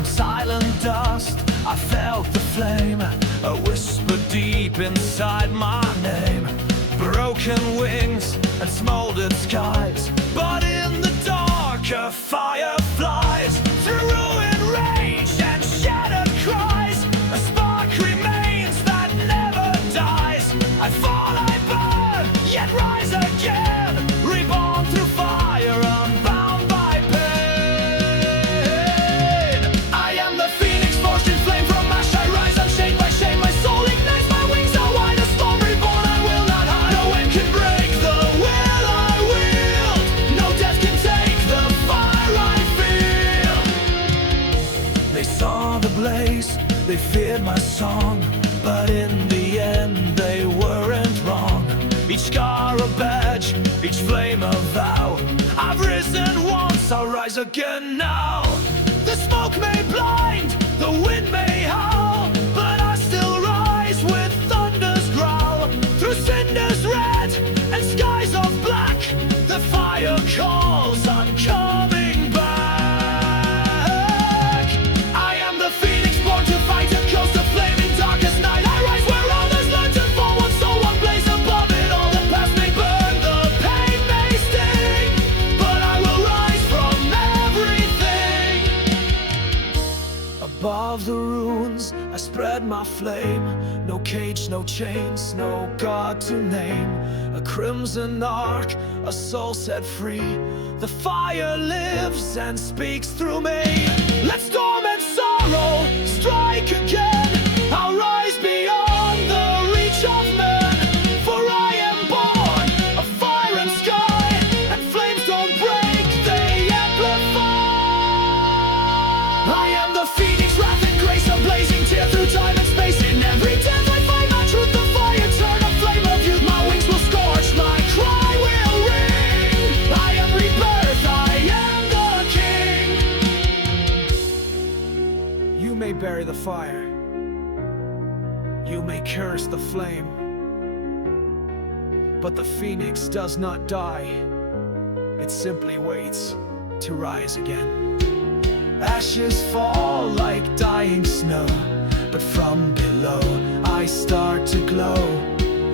From silent dust, I felt the flame, a whisper deep inside my name. Broken wings and smoldered skies, but in the dark a fire flies. Through ruin, rage and shattered cries, a spark remains that never dies. I fall, I burn, yet rise again, reborn through fire, unbound by pain. I am the phoenix, forged in flame. From ash I rise, unchained by shame. My soul ignites, my wings are wide. A storm reborn, I will not hide. No wind can break the will I wield. No death can take the fire I feel. They saw the blaze, they feared my song, but in the end they weren't wrong. Each scar a badge, each flame a vow. I've risen once, I'll rise again now. The smoke may blind, the wind may howl, but I still rise with thunder's growl. Through cinders red and skies of black, the fire calls, I'm coming back. I am the phoenix, born to fight a coast of flame in darkest night. I rise where others learn to fall, one soul, one place above it all. The past may burn, the pain may sting, but I will rise from everything. Above the ruins, I spread my flame. No cage, no chains, no God to name. A crimson arc, a soul set free. The fire lives and speaks through me. Let storm and sorrow strike again. I'll rise beyond the reach of men, for I am born of fire and sky, and flames don't break, they amplify. I am the phoenix, wrath and grace, a blazing tear through time and space. In every death I find my truth, the fire turn a flame of youth. My wings will scorch, my cry will ring. I am rebirth, I am the king. You may bury the fire, you may curse the flame, but the phoenix does not die. It simply waits to rise again. Ashes fall like dying snow, but from below I start to glow.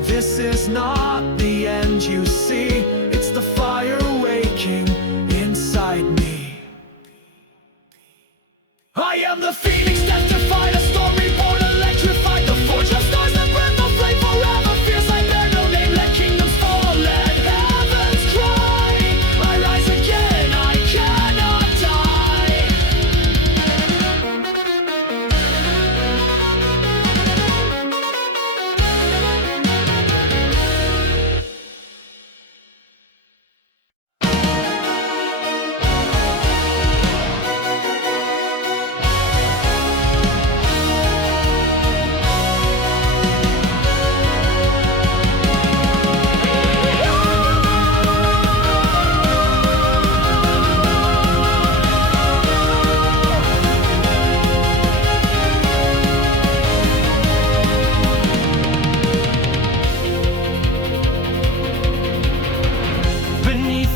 This is not the end you see, it's the fire waking inside me. I am the phoenix, death defied, a storm reborn, electrified. The forge of stars that burn the flame forever fierce. I bear no name, let kingdoms fall, let heavens cry. I rise again, I cannot die.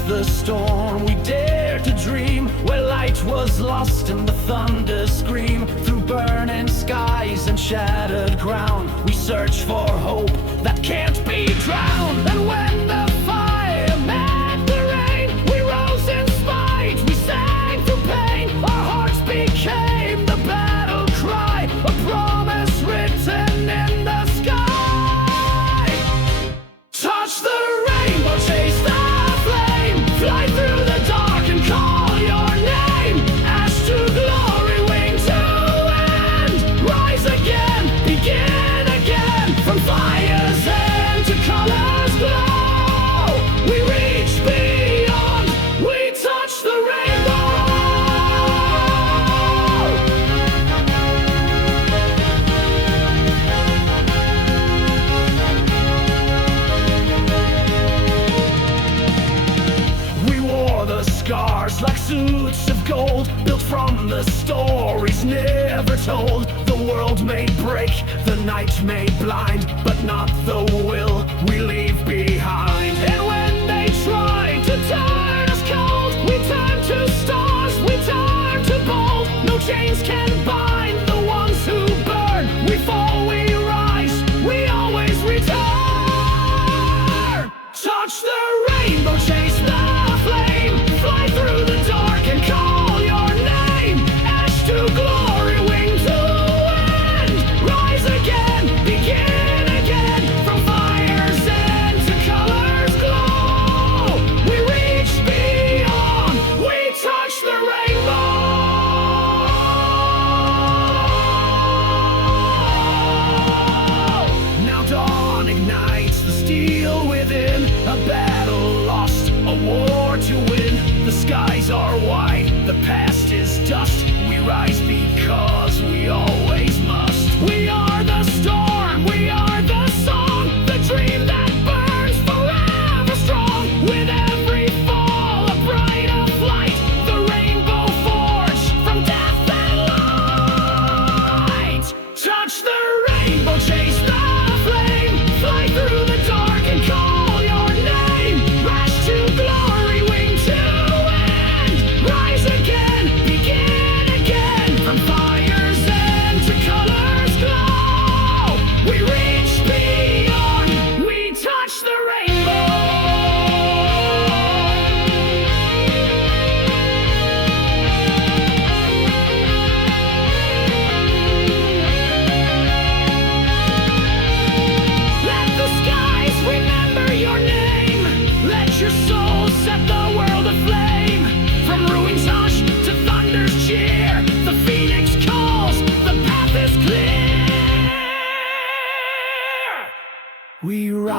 The storm, we dared to dream, where light was lost in the thunder scream. Through burning skies and shattered ground, we search for hope that can't be drowned. And when the fire met the rain, we rose in spite, we sang through pain. Our hearts became the battle cry, a promise written in the sky. Touch the rainbow, chase the fly through the dark and call your name. Ash to glory, wing to end. Rise again, begin again. From fire's end to color's glow, we reach beyond, we touch the rainbow. Scars like suits of gold, built from the stories never told. The world may break, the night may blind, but not the will we leave behind. And when they try to turn us cold, we turn to stars, we turn to bold. No chains can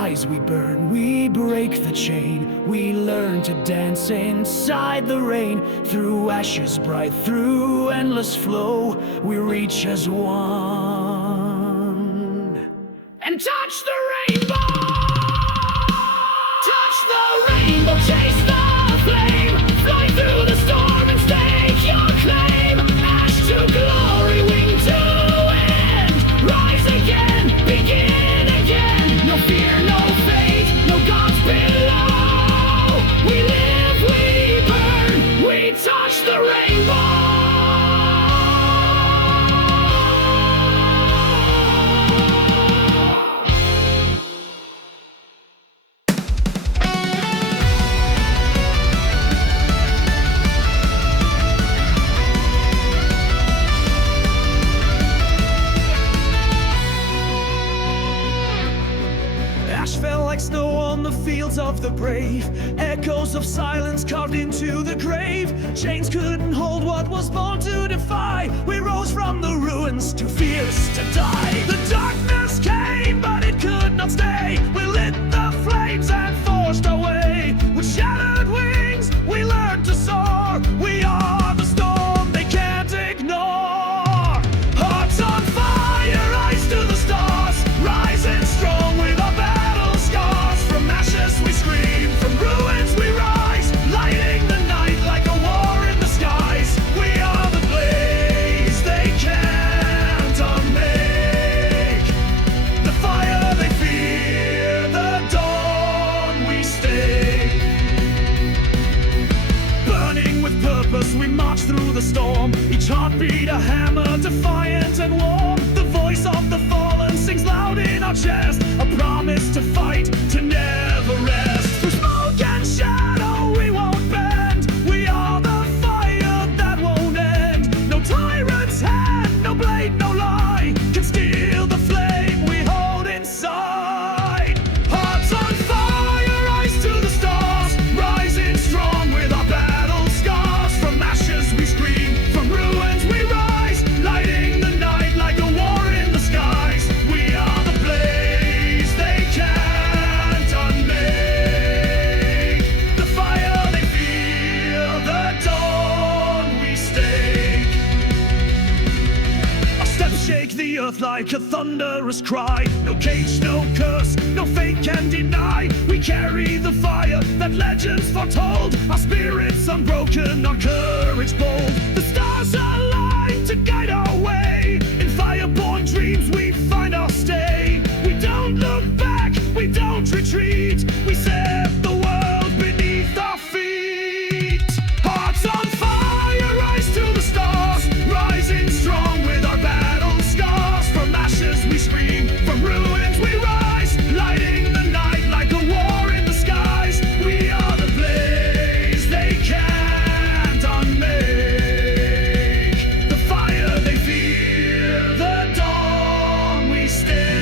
skies we burn, we break the chain. We learn to dance inside the rain. Through ashes bright, through endless flow, we reach as one and touch the rainbow. Touch the rainbow, chase the flame, fly through the storm and stake your claim. Ash to glory, wing to wind, rise again, begin again. No fear, no fate, no gods below. We live, we burn, we touch the rainbow. Ash fell like snow on the fields of the brave. Echoes of silence carved into the grave. Chains couldn't hold what was born to defy. We rose from the ruins, too fierce to die. The darkness came, but it could not stay. We lit the flames and forced our way. With shattered wings, we learned to soar. We are the storm they can't ignore. Hearts on fire, eyes to the stars, rising strong with our battle scars. From ashes we scream, from ruins we rise, lighting the night like a war in the skies. We are the blaze they can't unmake, the fire they fear, the dawn we stay. Burning with purpose we march through the storm, each heartbeat a hammer, defiant and warm. The voice of the fallen sings loud in our chest, a promise to fight, to never rest. Through smoke and shadow we won't bend, we are the fire that won't end. No tyrant's hand, no blade, no lie can steal the flame we hold inside. Hearts on fire, eyes to the stars, rising strong with our battle scars. From ashes we scream, from ruins we rise, lighting the night like a war in the skies. We are the blaze they can't unmake, the fire they feel, the dawn we stake. Our steps shake the earth like a thunderous cry. No cage, no curse, no fate can deny. We carry the fire that legends foretold. Our spirits unbroken, our courage bold. The stars align to guide our way. In fireborn dreams we find our stay. We don't look back, we don't retreat. We set the world beneath our feet. Hearts on fire, rise to the stars, rising strong with our battle scars. From ashes we scream, from ruins we rise, lighting the night like a war in the skies. We are the blaze they can't unmake, the fire they fear, the dawn we stay.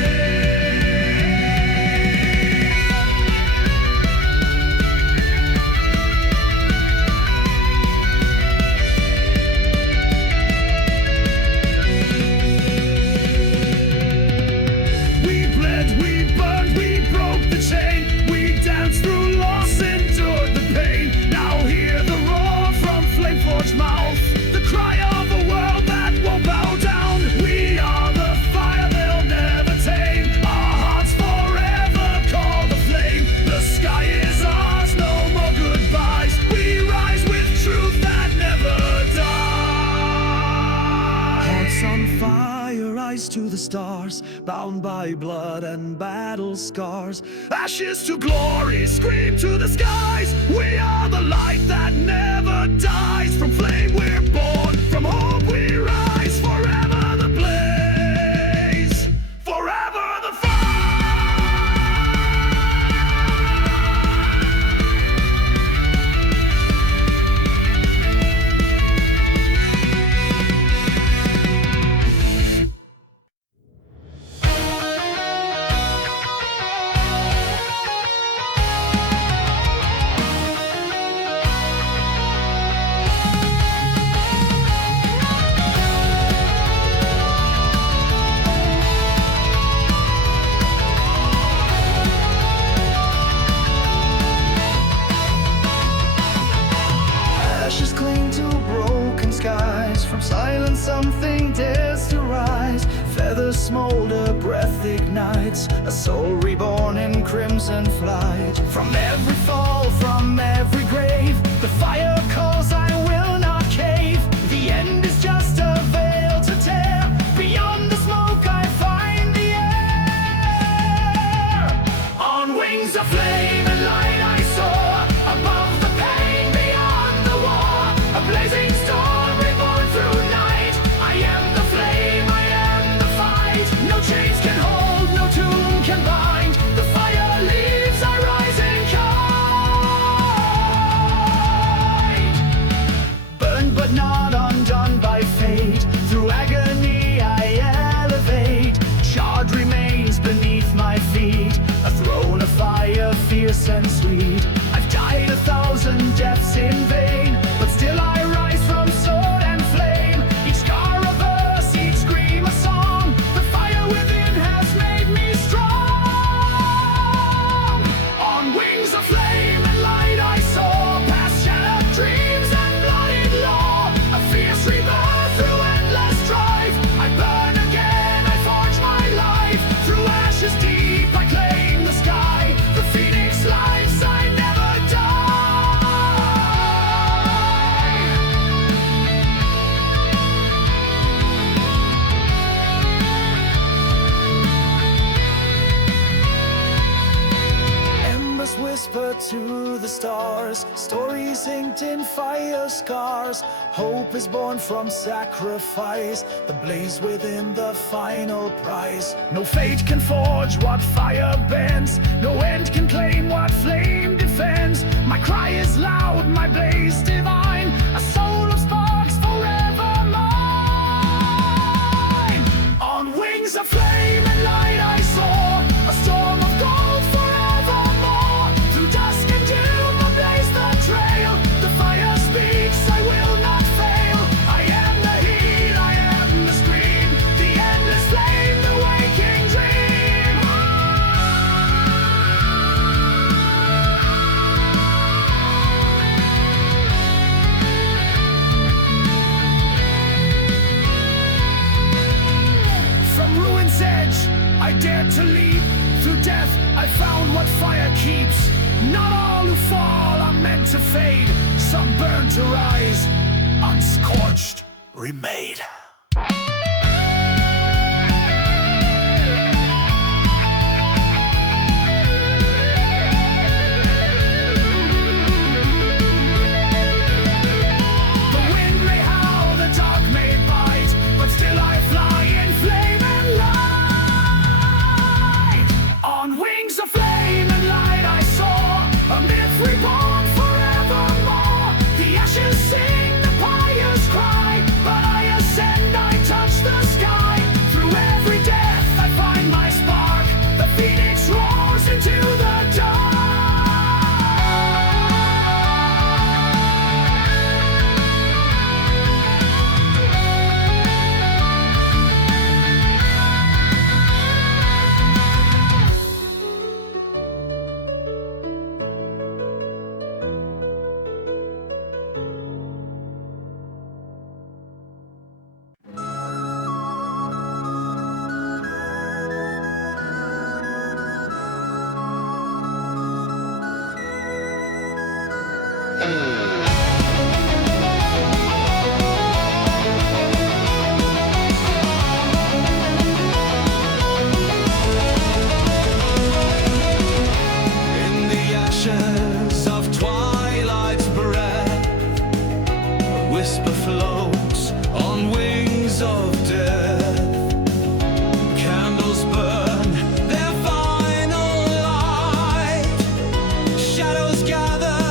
We bled, we burned, we broke the chain. We danced through loss, endured the pain. Now hear the roar from flame-forged mouth, the cry of a world that won't bow down. We are the fire they'll never tame. Our hearts forever call the flame. The sky is ours, no more goodbyes. We rise with truth that never dies. Hearts on fire, eyes to the stars, bound by blood and battle scars. Ashes to glory, scream to the skies. We are the light that never dies. From flame we're born, from hope we rise. Forever the blaze, forever the fire. something dares to rise. Feathers smolder, breath ignites, a soul reborn in crimson flight. From every fall, from every grave, the fire calls, I will not cave. The end is just a veil to tear. Beyond the smoke I find the air. On wings of flame and light I soar, above the pain, beyond the war. A blazing storm reborn through night. I am the flame, I am the fight. No chains can hold, no tomb can bind. The fire leaves, I rise in kind. Burned but not undone by fate. Through agony I elevate. Charred remains beneath my feet. A throne of fire, fierce and sweet. I've died 1,000 deaths in vain, but still I rise from sword and flame. Each scar a verse, each scream a song. The fire within has made me strong. On wings of flame and light I soar, past shattered dreams and bloodied law. A fierce rebirth through endless strife. I burn again, I forge my life. Through ashes deep I claim the sky. The phoenix lives, I never die. Embers whisper to the stars, stories inked in fire scars. Hope is born from sacrifice, the blaze within the final prize. No fate can forge what fire bends, no end can claim what flame defends. My cry is loud, my blaze divine, a soul of sparks forever mine. On wings of flame and light I soar, a storm of gold forevermore. Through dusk and doom ablaze the trail. The fire speaks, I will not fail. I am the heat, I am the scream, the endless flame, the waking dream. From ruin's edge, I dared to leap. Through death, I found what fire keeps. Not all who fall are meant to fade. Some burn to rise, unscorched remain. The wind may howl, the dark may bite, but still I fly in flame and light. On wings of flame and light I soar, a myth reborn forevermore. The ashes sing, the pyres cry, but I ascend, I touch the sky. Through every death I find my spark, the phoenix roars into the dark. In the ashes of twilight's breath, a whisper floats on wings of death. Candles burn their final light. Shadows gather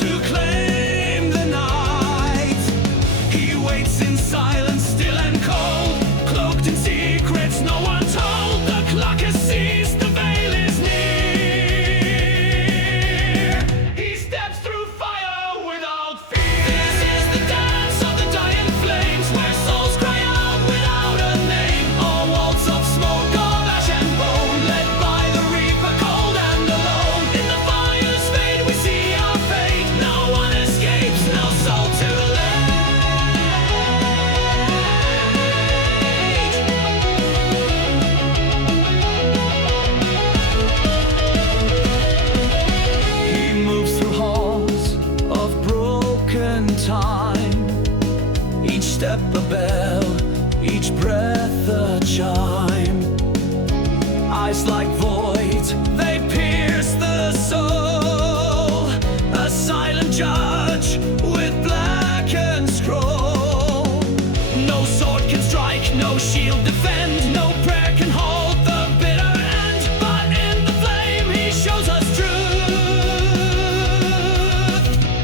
to claim the night. He waits in silence, still and cold, cloaked in secrets no one told. The clock has ceased, the veil is near. He steps through fire without fear. This is the dance of the dying flames, where souls cry out without a name. A waltz of smoke, of ash and bone, led by the reaper, cold and alone. In the fire's fade we see our fate. No one escapes, no soul too late. step a bell, each breath a chime. Eyes like voids, they pierce the soul. A silent judge with blackened scroll. No sword can strike, no shield defend, no prayer can hold the bitter end. But in the flame he shows us truth.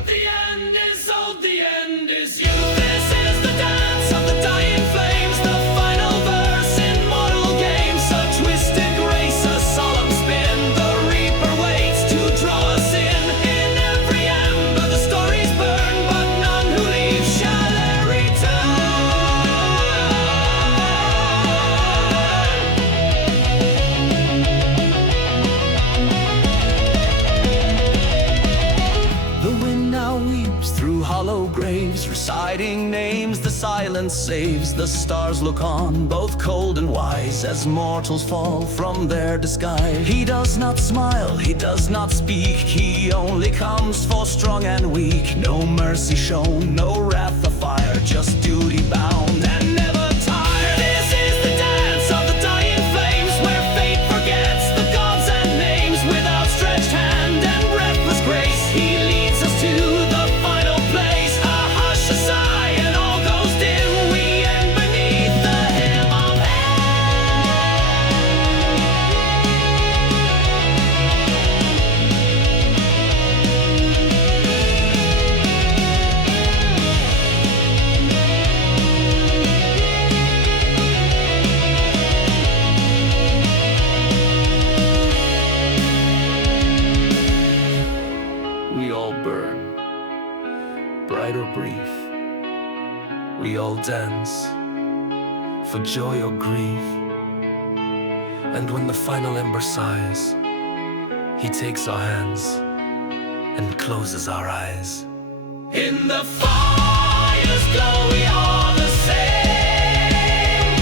The end is old, the end is you. This is the dance of the dying flames, the final verse in mortal games. A twisted grace, a solemn spin, the reaper waits to draw us in. In every ember the stories burn, but none who leave shall e'er return. The wind now weeps through hollow graves, reciting names the silence saves. The stars look on, both cold and wise, as mortals fall from their disguise. He does not smile, he does not speak, he only comes for strong and weak. No mercy shown, no wrath of fire, just duty bound and never tired. This is the dance of the dying flames, where fate forgets the gods and names. With outstretched hand and breathless grace, he leads us to the final place. A hush, a sigh, and all goes dim. We end beneath the hem of We all burn, bright or brief. We all dance, for joy or grief. And when the final ember sighs, he takes our hands and closes our eyes. In the fire's glow we are the same,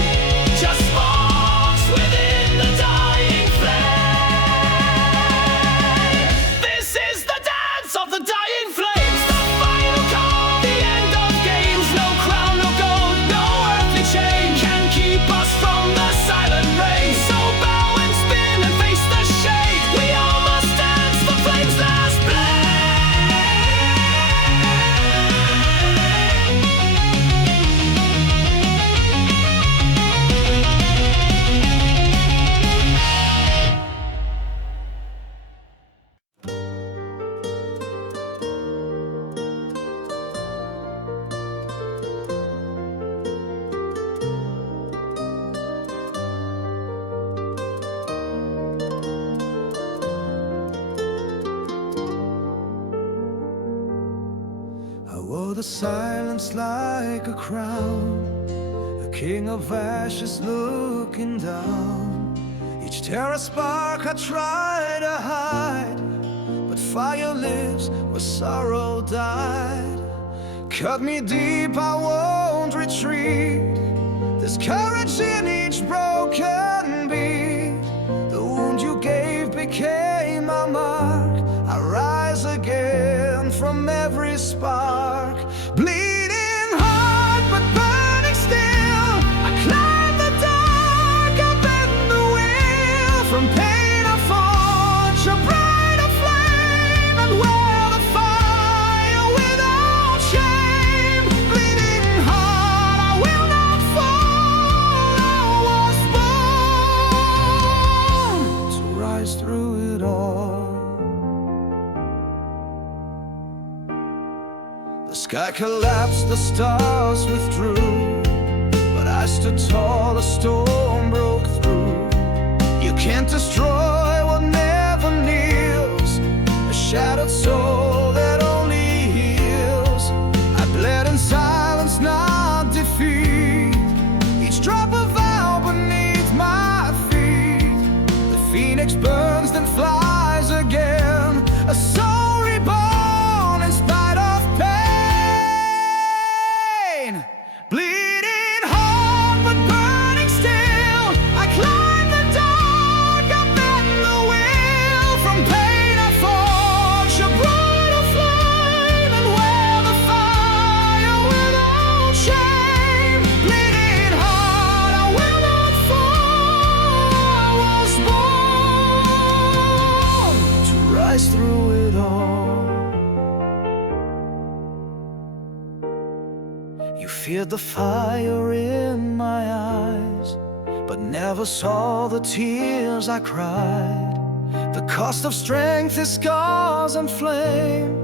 just sparks within the dying flame. This is the dance of the dying flames, the final call, the end of games. No crown, no gold, no earthly chain can keep us from the silent rain. So bow and spin and face the shade, we all must dance the flame's last blade. I wore the silence like a crown, a king of ashes looking down. Each terror spark I try to hide, but fire lives where sorrow died. Cut me deep, I won't retreat. There's courage in each broken beat. The wound you gave became my mark. I rise again from every spark. Bleeding hard but burning still, I climb the dark, I bend the wheel. From pain I forge a brighter flame, and wear the fire without shame. Bleeding hard, I will not fall. I was born to rise through it all. The sky collapsed, the stars withdrew, but I stood tall, the storm broke through. You can't destroy what never kneels, a shattered soul that only heals. I bled in silence, not defeat. Each drop of vow beneath my feet. The phoenix burns, then flies again, a soul reborn in spite of pain. heard the fire in my eyes, but never saw the tears I cried. The cost of strength is scars and flame,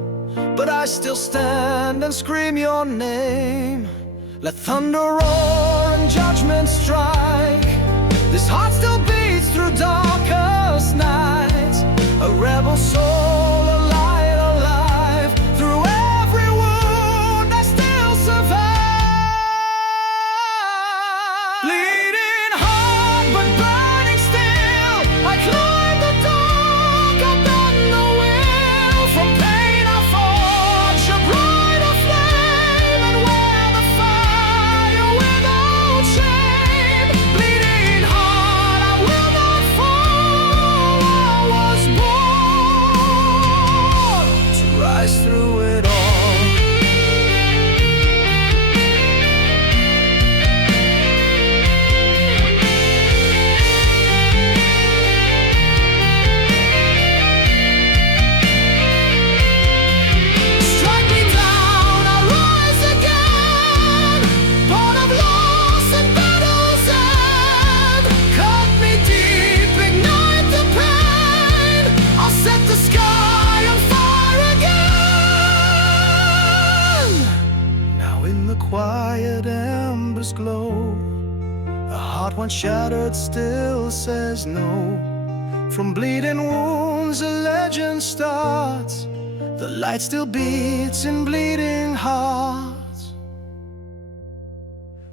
but I still stand and scream your name. Let thunder roar and judgment strike. This heart still beats through darkest nights. A rebel soul, a light alive. Through every wound I still survive. Bleeding heart but burning still, I climb the dark, I bend the will. From pain I forge a brighter flame, and wear the fire without shame. Bleeding heart, I will not fall. I was born to rise through it all. Strike me down, I'll rise again. Born of loss and battle's end. Cut me deep, ignite the pain. I'll set the sky on fire again. Now in the quiet embers glow. A heart once shattered still says no. From bleeding wounds a legend starts. The light still beats in bleeding hearts.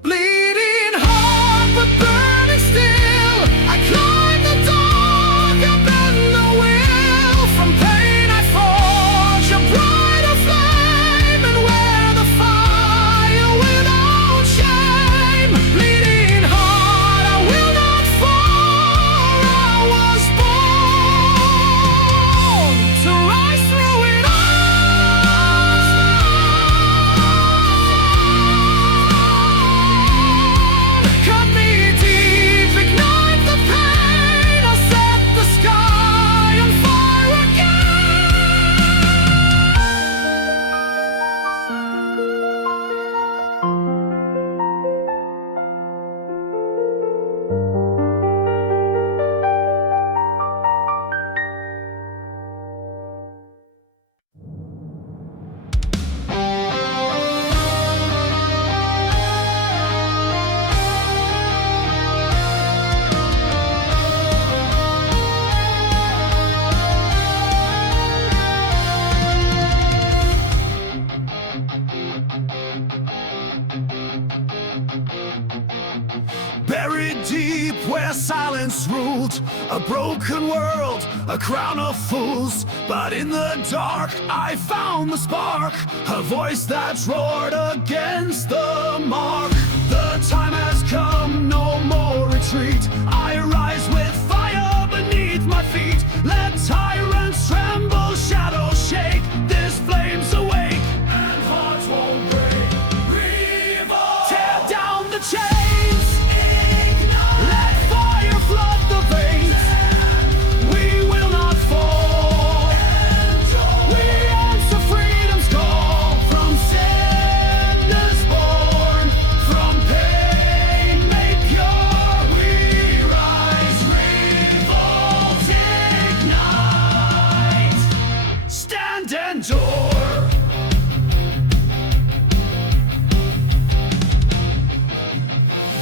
Bleeding heart but burning still, I climb the dark, I bend the will. From pain I forge a brighter flame, and wear the fire without shame. Bleeding heart, I will not fall. I was born to rise through it all. Cut me deep, ignite the pain. I'll set the sky on fire Buried deep where silence ruled, a broken world, a crown of fools. But in the dark I found the spark, a voice that roared against the mark. The time has come, no more retreat. I rise with fire beneath my feet. Let tyrants tremble, shadows shake. This flame's awake, and hearts won't break. Revolt! Tear down the chains. Let fire flood the veins. We will not fall. We answer freedom's call. From sinners born, from pain made pure, we rise. Revolt, ignite. Stand and endure.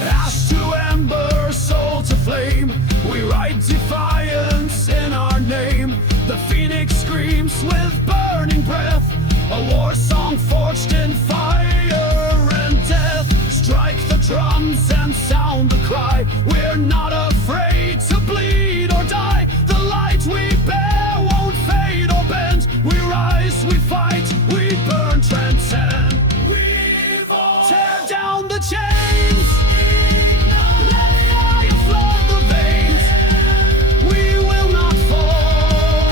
Ash to ember, soul to flame. We write defiance in our name. The phoenix screams with burning breath, a war song forged in fire and death. Strike the drums and sound the cry. We're not afraid to bleed or die. The light we bear won't fade or bend. We rise, we fight, we burn, transcend. We tear down the chains. Let fire flood the veins. We will not fall.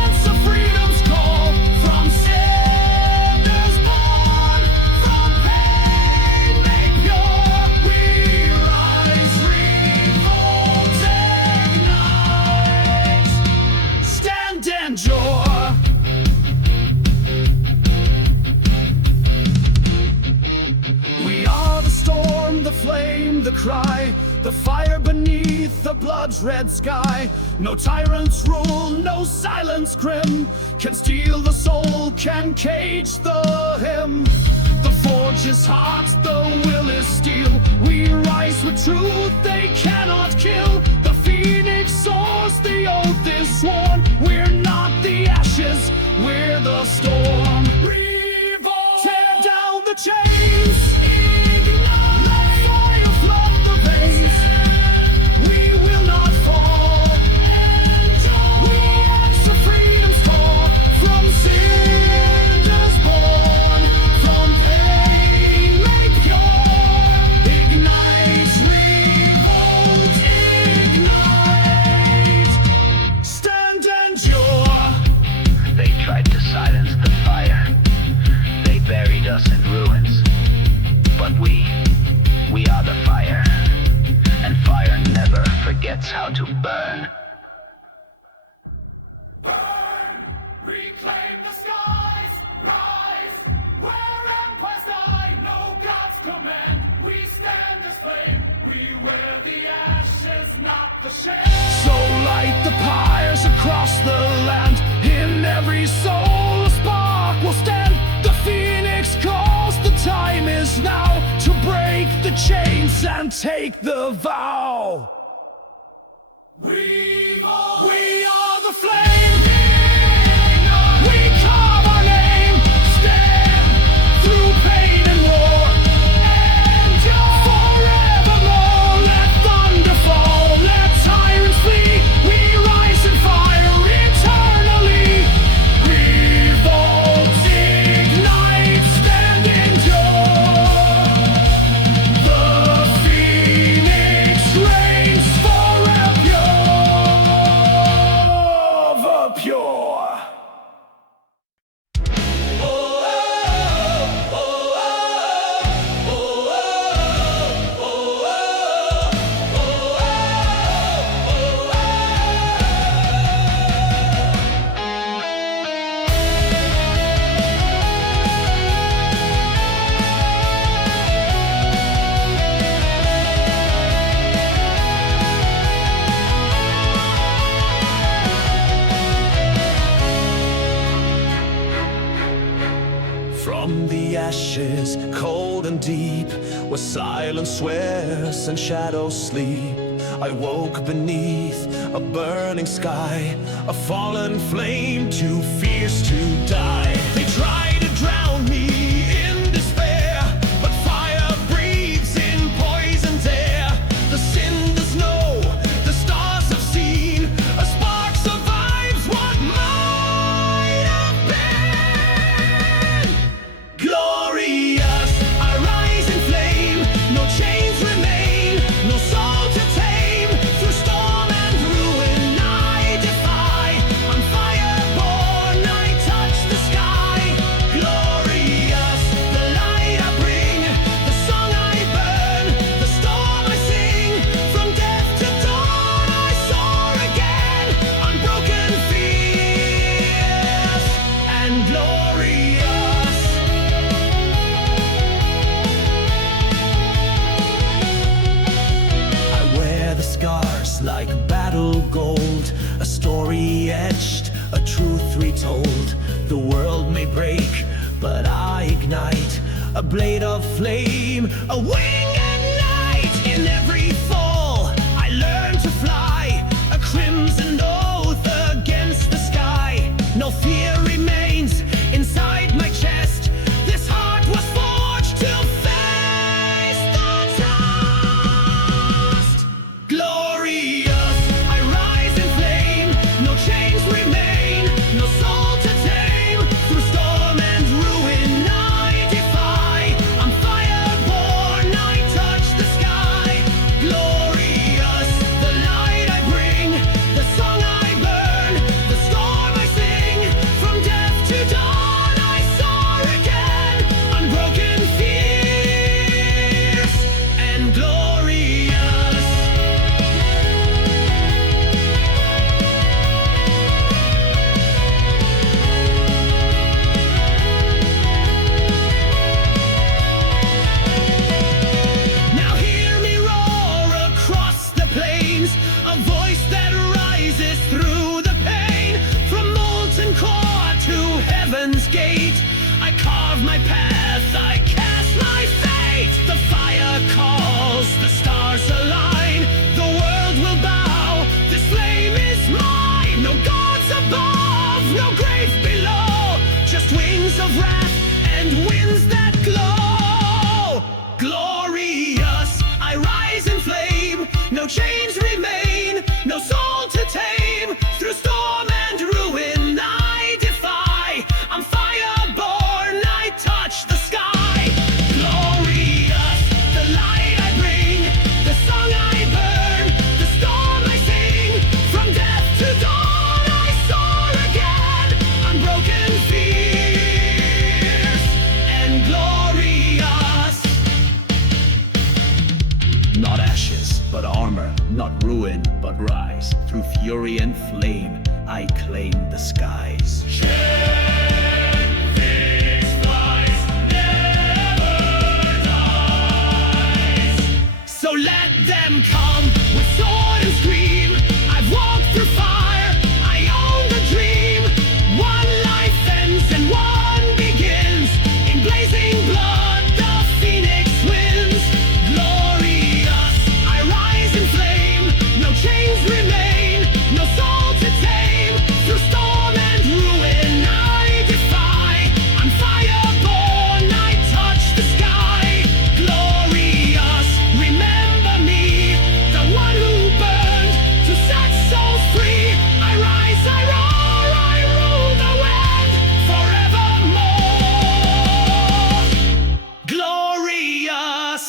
Answer freedom's call. From sinners born, from pain made pure, we rise. Revolt, ignite. Stand and endure. flame, the cry, the fire beneath the blood's red sky. No tyrants rule, no silence grim can steal the soul, can cage the hymn. The forge is hot, the will is steel. We rise with truth, they cannot kill. The phoenix soars, the oath is sworn. We're not the ashes, we're the storm. Revolt! Tear down the chains! Ignite! Let fire flood the veins! We will not fall! Endure! We answer freedom's call from cinders born, from pain made pure. Ignite! Revolt! Ignite! Stand and endure! They tried to silence the fire. They buried us in ruins. But we are the fire. And fire never forgets how to burn. Burn! Reclaim the skies! Rise! Where empires die, no God's command. We stand as flame. We wear the ashes, not the shame. So light the pyres across the land. In every soul a spark will stand. The phoenix calls, the time is now to break the chains and take the vow. We are the flame. We carve our name. Stand through pain and war. Endure forevermore. Let thunder fall. Let tyrants flee. We rise in fire eternally. Revolt, ignite, stand, endure. The phoenix reigns forever pure. From the ashes, cold and deep, where silence swears and shadows sleep, I woke beneath a burning sky, a fallen flame too fierce to die. They try to drown me in despair, but fire breathes in poisoned air. The cinders know, the stars have seen, a spark survives what might have been. Glorious, I rise in flame, no chains remain, no soul to tame. Through storm and ruin I defy, I'm fireborn, I touch the sky. Glorious, the light I bring, the song I burn, the storm I sing. From death to dawn I soar again, unbroken, fierce and glorious. I wear the scars like battle gold, a story etched, a truth retold. The world may break, but I ignite a blade of flame, a wing at night. In every fall, I learn to fly, a crimson oath against the sky. No fear remains inside my chest. This heart was forged to face the test. Glorious, I rise in flame, no chains remain, no soul to tame. Through storm and ruin I defy, I'm fireborn, I touch the sky. not ashes, but armor, not ruin, but rise. Through fury and flame, I claim the skies. So let them come with sword and scream. I've walked through fire, I own the dream. One life ends and one begins. In blazing blood, the phoenix wins. Glorious, I rise in flame. No chains remain, no soul to tame. Through storm and ruin, I defy. I'm fireborn, I touch the sky. Glorious, remember me, the one who burned to set souls free. I rise, I roar, I rule the wind forevermore. Glorious.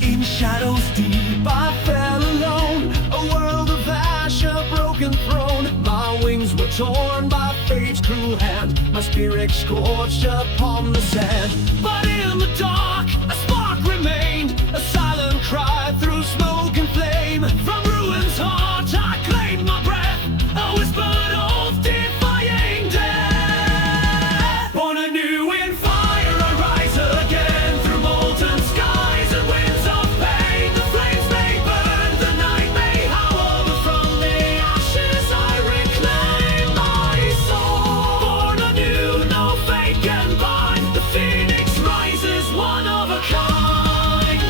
In shadows deep I fell alone, a world of ash, a broken throne. My wings were torn by fate's cruel hand, my spirit scorched upon the sand. But in the dark, a spark remained, a silent cry through smoke and flame. From ruin's heart I claimed my breath, a whispered oath defying death. Born anew in fire, I rise again through molten skies and winds of pain. The flames may burn, the night may howl, but from the ashes I reclaim my soul. Born anew, no fate can bind. The phoenix rises, one of a kind.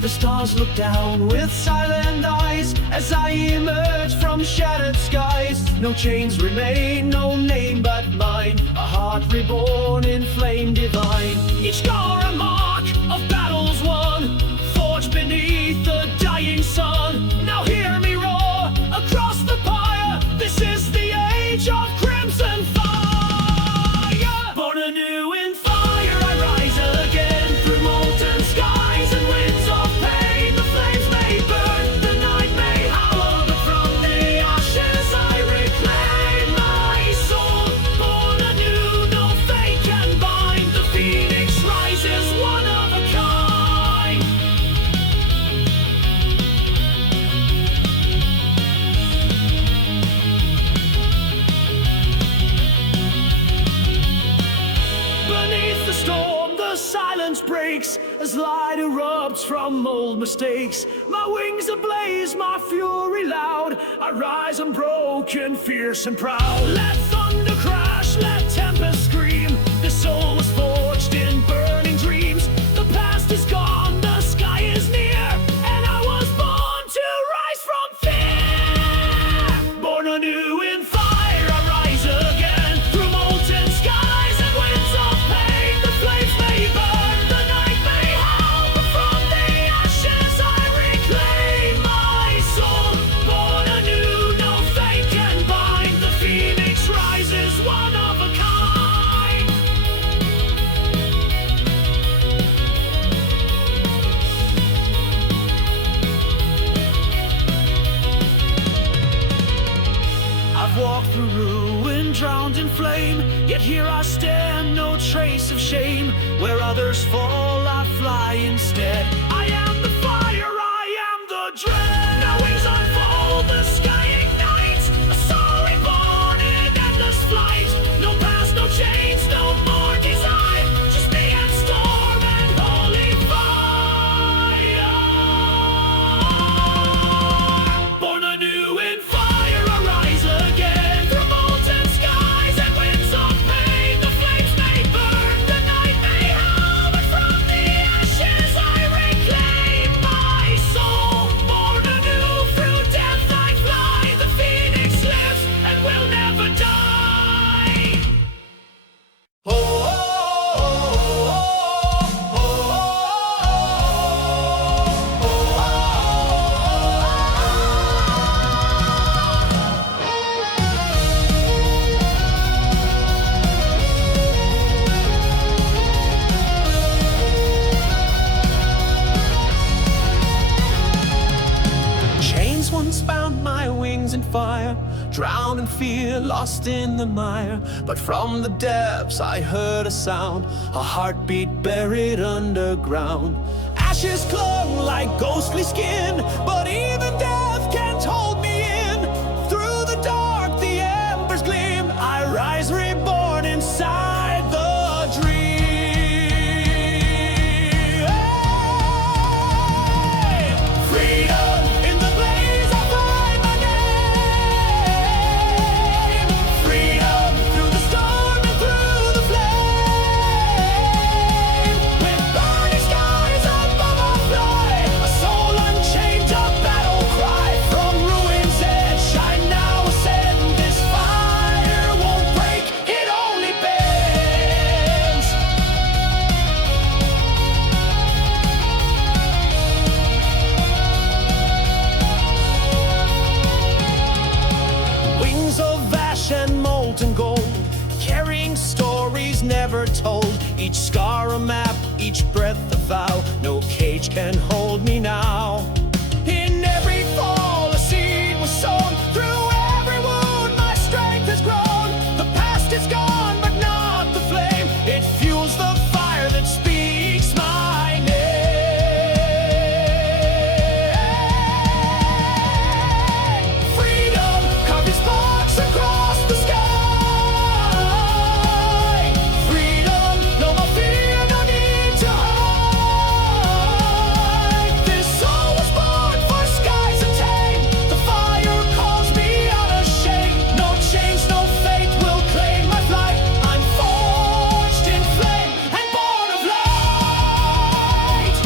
The stars look down with silent eyes as I emerge from shattered skies. No chains remain, no name but mine, a heart reborn in flame divine. Each scar a mark of battles won, forged beneath the dying sun. Now hear me roar across the pyre, this is the age of crimson fire. Born anew in fire, I rise again through molten skies and winds of pain. The flames may burn, the night may howl, but from the ashes I reclaim my soul. Born anew, no fate can bind. The phoenix rises, one of a kind. Beneath the storm, the silence breaks as light erupts from old mistakes. My wings ablaze, my fury loud. I rise unbroken, fierce and proud. Let thunder crash, let tempest scream. This soul was forged in burning dreams. The past is gone, the sky is near, and I was born to rise from fear. Born anew in fire, I rise again through molten skies and winds of pain. The flames may burn, the night may howl, but from the ashes I reclaim my soul. Born anew, no fate can bind. The phoenix rises, one of a kind. I've walked through ruin, drowned in flame, yet here I stand, no trace of shame. Where others fall, I fly instead. I am the fire, I am the dread. Now wings unfold, the sky ignites, a soul reborn in endless flight. No past, no chains, no more design, just me and storm and holy fire. Born anew in fire, I rise again through molten skies and winds of pain. The flames may burn, the night may howl, but from the ashes I reclaim and fear, lost in the mire. But from the depths I heard a sound, a heartbeat buried underground. Ashes clung like ghostly skin, but even death can't hold me in. Through the dark the embers gleam, I rise reborn inside the dream. Hey! Freedom! In the blaze I find my name. Freedom through the storm and through the flame. With burning skies above our fly, a soul unchained, a battle cry. From ruins edge I now ascend. This fire won't break, it only bends. Wings of ash and molten gold, carrying stories never told. Each scar a map, each breath a vow. No cage can hold me now. In every fall a seed was sown. Through every wound my strength has grown. The past is gone, but not the flame. It fuels the fire that speaks my name. Freedom carved in sparks across the sky. Freedom, no more fear, no need to hide. This soul was born for skies untamed. The fire calls me unashamed. No change, no fate will claim my flight. I'm forged in flame and born of light.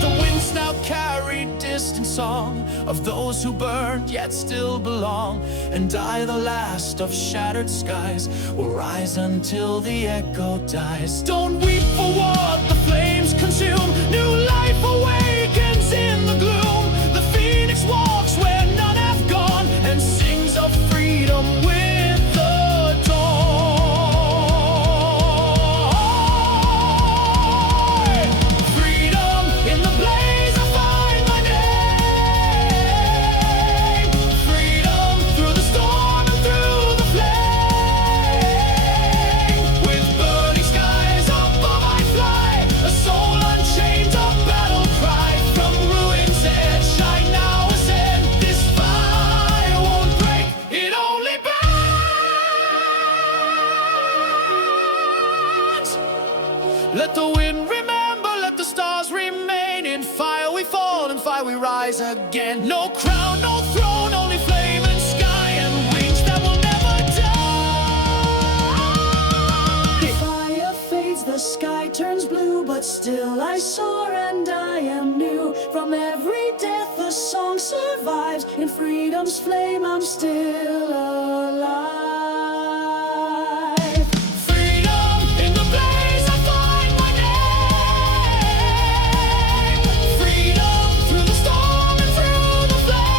The winds now carry distant song of those who burned yet still belong. And I, the last of shattered skies, will rise until the echo dies. Don't weep for what the flames consume. New life awakens in the gloom. The phoenix walks where none have gone, and sings of freedom with the dawn. Freedom, in the blaze I find my name. Freedom through the storm and through the flame. With burning skies above I fly, a soul unchained, a battle cry. From ruins edge I now ascend. This fire won't break, it only burns. Let the wind remember, let the stars remain. In fire we fall, in fire we rise again. No crown, no throne, only flame and sky, and wings that will never die. Fire fades, the sky turns blue, but still I soar and I am new. From every death a song survives. In freedom's flame I'm still alive. Freedom, in the blaze I find my name. Freedom through the storm and through the flame.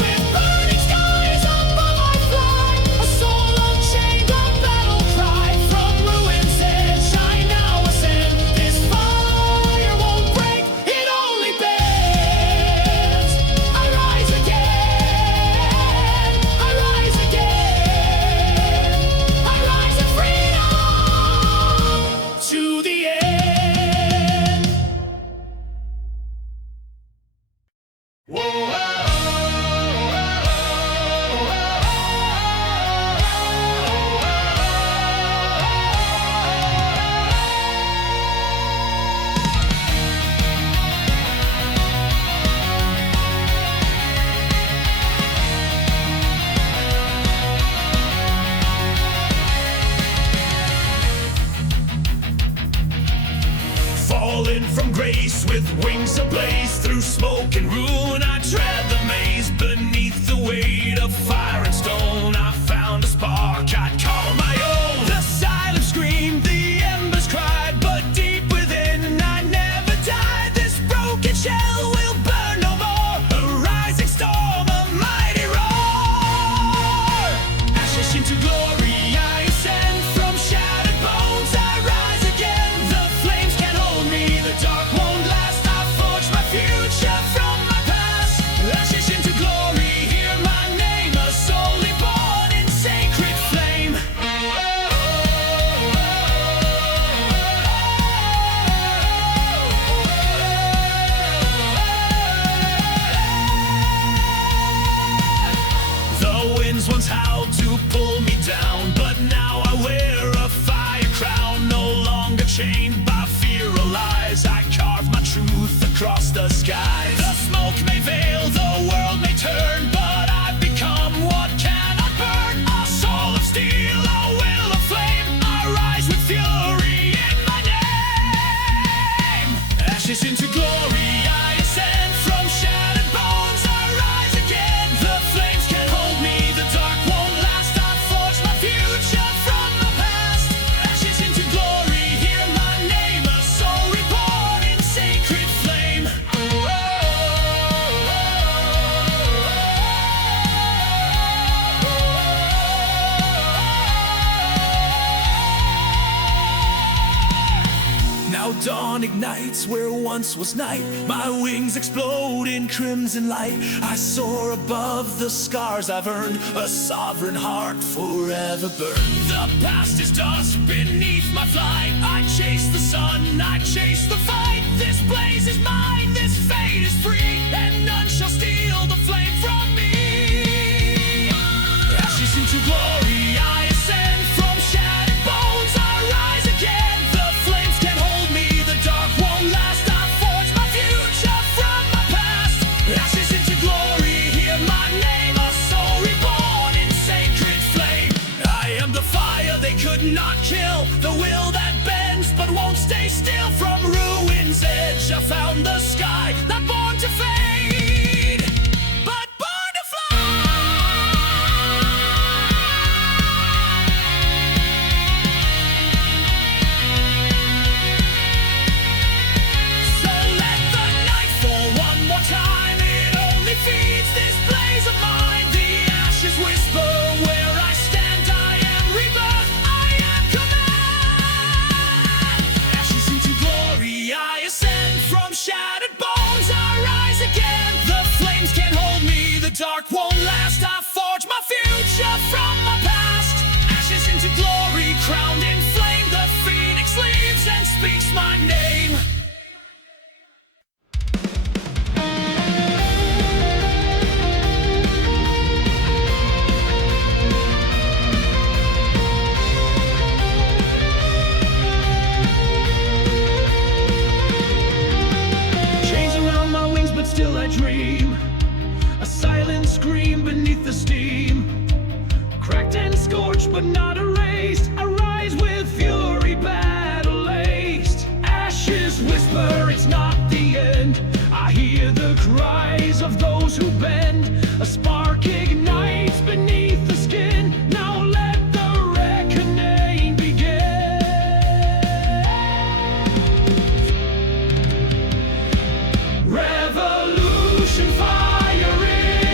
With burning skies above I fly, a soul unchained, a battle cry. From ruins edge I now ascend. This fire won't break, it only bends. I rise again, I rise again. I rise in freedom to the end. Fallen from grace with wings ablaze, through smoke and ruin I tread the maze. Beneath the weight of fire and stone I found a spark I'd call my own. The silent scream, the embers cried, but deep within I never died. This broken shell will burn no more, a rising storm, a mighty roar. Ashes into glory I ascend, from shattered bones I rise unchained by fear or lies. I carve my truth across the skies. The smoke may veil, the world may turn, but I've become what cannot burn. A soul of steel, a will of flame. I rise with fury in my name. Ashes into glory, I ascend from shattered bones. I rise again. The flames can't hold me, the dark won't last. I forge my future from the past. Ashes into glory, hear my name. A soul reborn in sacred flame. Now dawn ignites where once was night. My wings explode in crimson light. I soar above the scars I've earned. A sovereign heart forever burned. The past is dust beneath my flight. I chase the sun, I chase the fight. This blaze is mine, this fate is free, and none shall steal the flame from me. Ashes into glory, I ascend from shattered bones. I rise again. The flames can't hold me, the dark won't last. I forge my future from my past. Ashes into glory, hear my name. A soul reborn in sacred flame. I am the fire they could not kill, the will that bends but won't stay still. From ruin's edge I found the sky, not born to fade, but born to fly. So let the night fall one more time. It only feeds this blaze of mine. The ashes whisper where I stand. I am rebirth, I am command. Ashes into glory, I ascend from shattered bones. I rise again. The flames can't hold me, the dark won't last. I forge my future from my past. Ashes into glory, crowned in flame. The phoenix leaves and speaks my name. Chains around my wings, but still I dream. A silent scream beneath the steam. Cracked and scorched, but not erased. I rise with fury, battle laced. Ashes whisper, it's not the end. I hear the cries of those who bend. A spark ignites beneath the skin. Now let the reckoning begin. Revolution, fire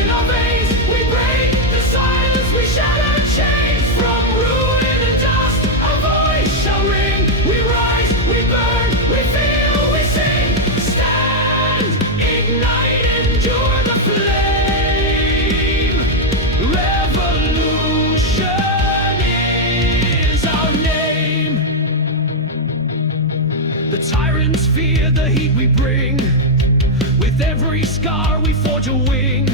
in our veins. We break the silence, we shatter chains. From ruin and dust, our voice shall ring. We rise, we burn, we feel, we sing. Stand, ignite, endure the flame. Revolution is our name. The tyrants fear the heat we bring. With every scar we forge a wing.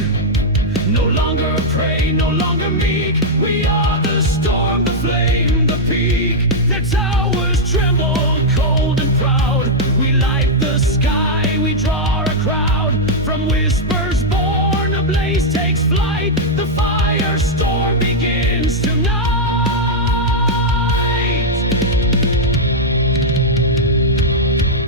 No longer a prey, no longer meek. We are the storm, the flame, the peak. Their towers tremble, cold and proud. We light the sky, we draw a crowd. From whispers born, a blaze takes flight. The firestorm begins tonight.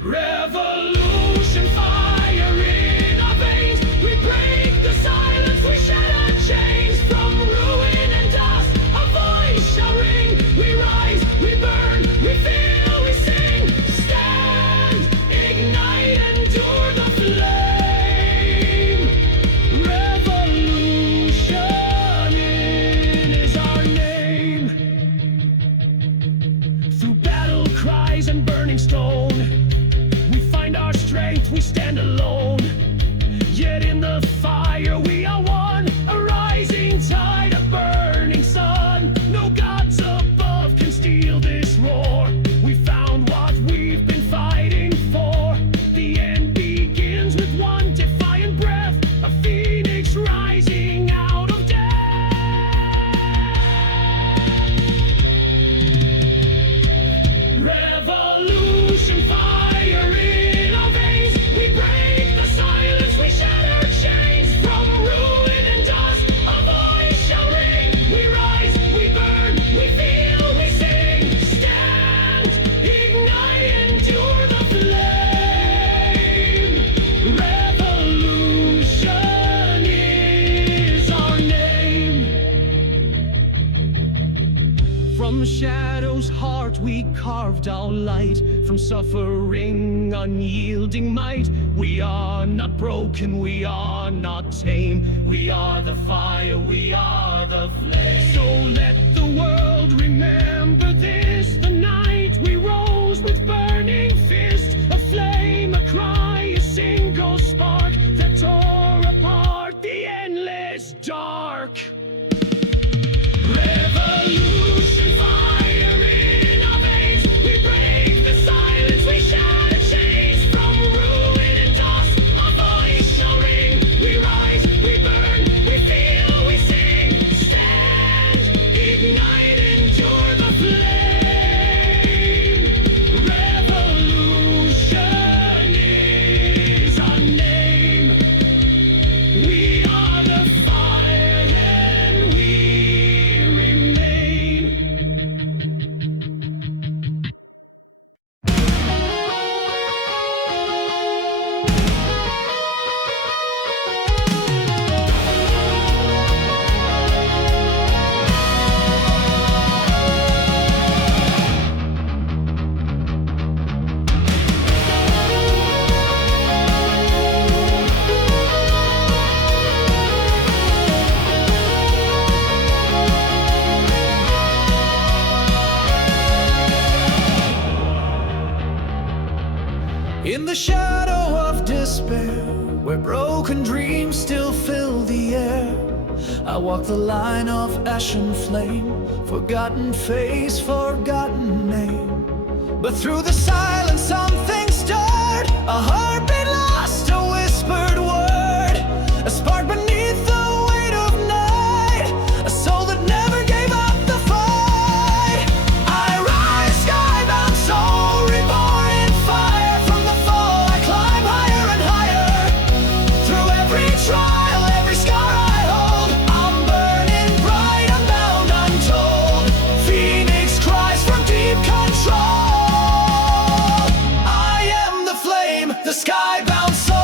Revolution, fire in our veins. We break the silence, we shatter chains. From ruin and dust, a voice shall ring. We rise, we burn, we feel, we sing. Stand, ignite, endure the flame. Revolution is our name. Through battle cries and burning stone, we find our strength, we stand alone. Yet in the fire we are one. A rising tide, a burning sun. No gods above can steal this roar. We found what we've been fighting for. The end begins with one defiant breath. A phoenix rising out of death. Revolution. carved out light from suffering, unyielding might. We are not broken, we are not tame. We are the fire, we are the flame. So let the world remember this, the night we rose with burning fist. A flame, a cry, a single spark that tore apart the endless dark. Revolution, fire in our veins. We break the silence, we shatter chains. From ruin and dust, our voice shall ring. We rise, we burn, we feel, we sing. Stand, ignite, endure the flame. Revolution is our name. We are the fire and we remain. In the shadow of despair, where broken dreams still fill the air, I walk the line of ashen flame, forgotten face, forgotten name. But through the silence something stirred, a heartbeat lost, a whispered word, a spark beneath the weight of night, a soul that never gave up the fight. I rise, skybound soul, reborn in fire. From the fall I climb higher and higher. Through every trial, every scar I hold, I'm burning bright, unbound, untold. Phoenix cries from deep control. I am the flame, the skybound soul.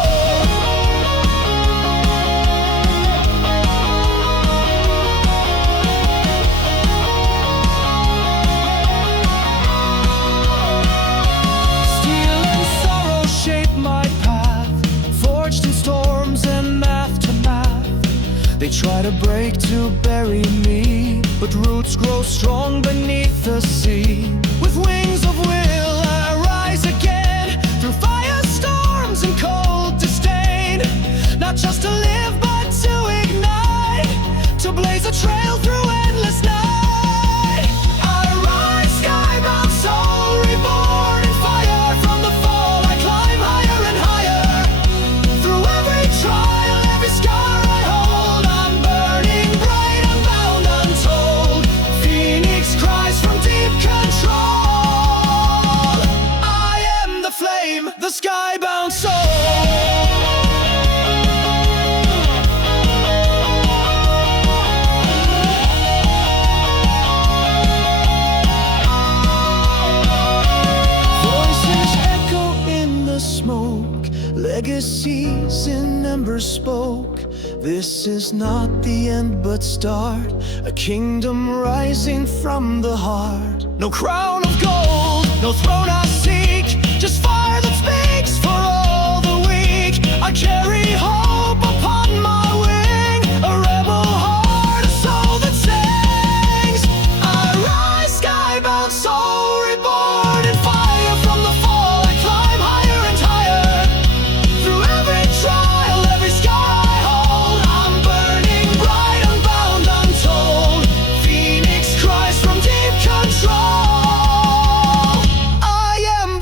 Steel and sorrow shape my path, forged in storms and aftermath. They try to break to bury me, but roots grow strong beneath the sea. With wings of will I rise again, through firestorms and cold disdain. Not just to live but to ignite, to blaze a trail through endless night. I rise, skybound soul, reborn in fire. From the fall I climb higher and higher. Through every trial, every scar I hold, I'm burning bright, unbound, untold. Phoenix cries from deep control. I am the flame, the skybound soul. Voices echo in the smoke, legacies in embers spoke. This is not the end but start, a kingdom rising from the heart. No crown of gold, no throne I seek, just fire that speaks for all the weak. I carry hope upon my wing, a rebel heart, a soul that sings. I rise, skybound soul, reborn in fire. From the fall I climb higher and higher. Through every trial, every scar I hold, I'm burning bright, unbound, untold. Phoenix cries from deep control. I am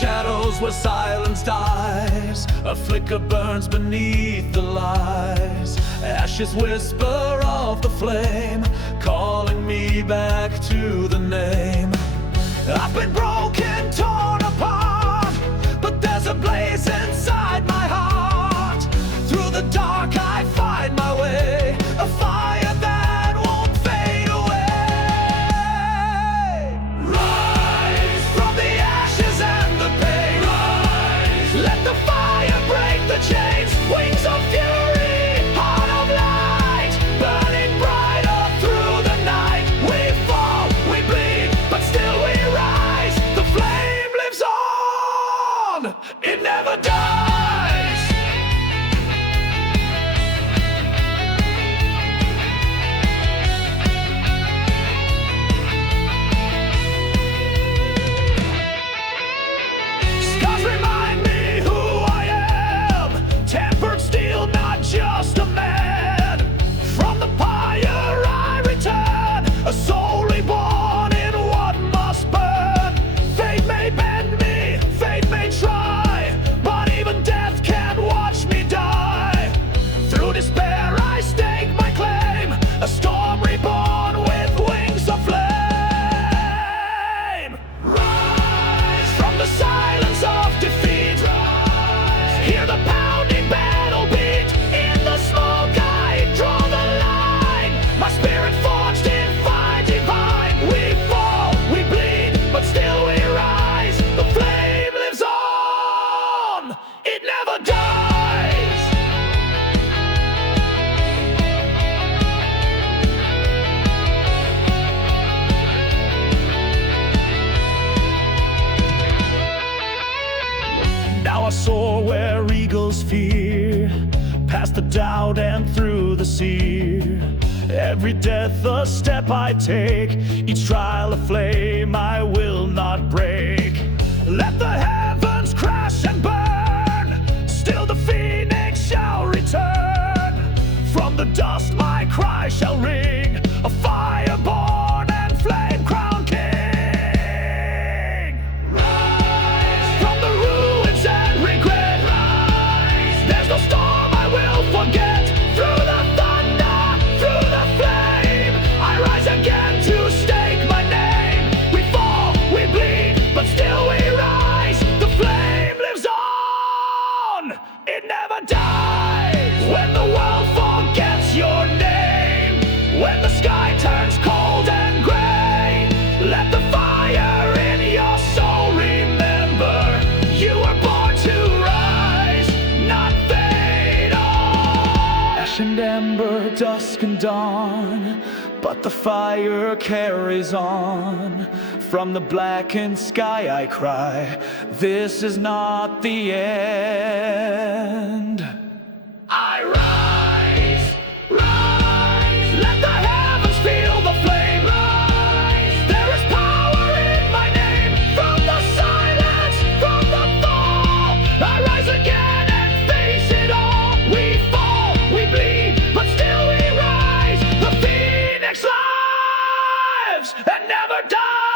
shadows where silence dies. A flicker burns beneath the lies. Ashes whisper of the flame, calling me back to the name. I've been broken, torn apart, but there's a blaze inside my heart. Through the dark I find my way, a fire that won't fade away. Rise from the ashes and the pain. Rise. Let the fire break the chains. Wings of fury, heart of light, burning brighter through the night. We fall, we bleed, but still we rise. The flame lives on, it never dies. Scars remind me who I am. Tempered steel, not just a man. From the pyre I return, a soul reborn in what must burn. Fate may bend me, fate may try, but even death can't watch me die. Through despair I stake my claim, a storm reborn with wings of flame. Rise from the silence of defeat. Rise. Hear the pounding battle beat. In the smoke I draw the line. My spirit forged in fire divine. We fall, we bleed, but still we rise. The flame lives on, it never dies. Now I soar where eagles fear, past the doubt and through the sear. Every death a step I take, each trial a flame I will not break. Let the heavens crash and burn, still the phoenix shall return. From the dust my cry shall ring, a fire born and flame crowned king. Rise from the ruins and regret. Rise. There's no storm I will forget. Through the thunder, through the flame, I rise again to stake my name. We fall, we bleed, but still we rise. The flame lives on, it never dies. When the world forgets your name, when the sky turns cold and gray, let the fire in your soul remember you were born to rise, not fade on. Ash and ember, dusk and dawn, but the fire carries on. From the blackened sky I cry, this is not the end. I rise, rise, let the heavens feel the flame. Rise, there is power in my name. From the silence, from the fall, I rise again and face it all. We fall, we bleed, but still we rise. The phoenix lives and never dies.